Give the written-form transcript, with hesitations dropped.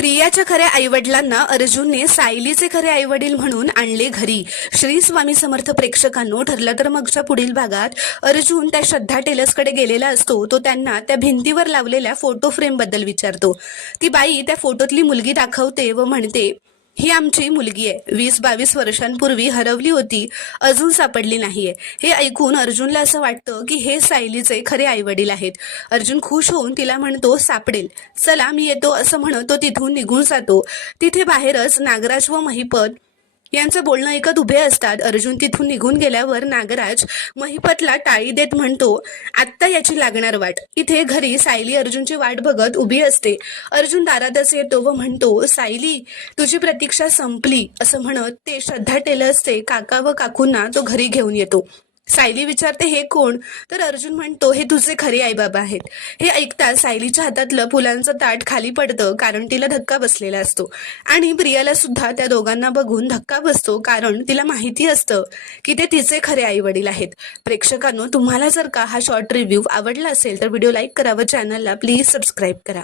प्रियाच्या खऱ्या आईवडिलांना अर्जुनने सायलीचे खरे आईवडील म्हणून आणले घरी। श्री स्वामी समर्थ प्रेक्षकांनो, ठरलं तर मगच्या पुढील भागात अर्जुन त्या श्रद्धा टेलर्सकडे गेलेला असतो। तो त्यांना त्या भिंतीवर लावलेल्या फोटो फ्रेम बद्दल विचारतो। ती बाई त्या फोटोतली मुलगी दाखवते व म्हणते, ही आमची मुलगी आहे, 20-22 वर्षांपूर्वी हरवली होती, अजून सापडली नाहीये। हे ऐकून अर्जुनला असं वाटतं की हे सायलीचे खरे आईवडील आहेत। अर्जुन खुश होऊन तिला म्हणतो, सापडेल, चला मी येतो असं म्हणत तो तिथून निघून जातो। तिथे बाहेरच नागराज व महिपत यांचं बोलणं ऐकत उभे असतात। अर्जुन तिथून निघून गेल्यावर नागराज महिपतला टाळी देत म्हणतो, आत्ता याची लागणार वाट। इथे घरी सायली अर्जुनची वाट बघत उभी असते। अर्जुन दारातच येतो व म्हणतो, सायली, तुझी प्रतीक्षा संपली असं म्हणत ते श्रद्धा टेलर्सचे काका व काकूंना तो घरी घेऊन येतो। सायली विचारते, हे कोण? तर अर्जुन म्हणतो, हे तुझे खरे आई बाबा आहेत। हे ऐकता सायलीच्या हातातलं फुलांचं ताट खाली पडतं, कारण तिला धक्का बसलेला असतो। आणि प्रियाला सुद्धा त्या दोघांना बघून धक्का बसतो, कारण तिला माहिती असतं की ते तिचे खरे आई वडील आहेत। प्रेक्षकांनो, तुम्हाला जर का हा शॉर्ट रिव्ह्यू आवडला असेल तर व्हिडिओ लाईक करा व चॅनलला प्लीज सबस्क्राईब करा।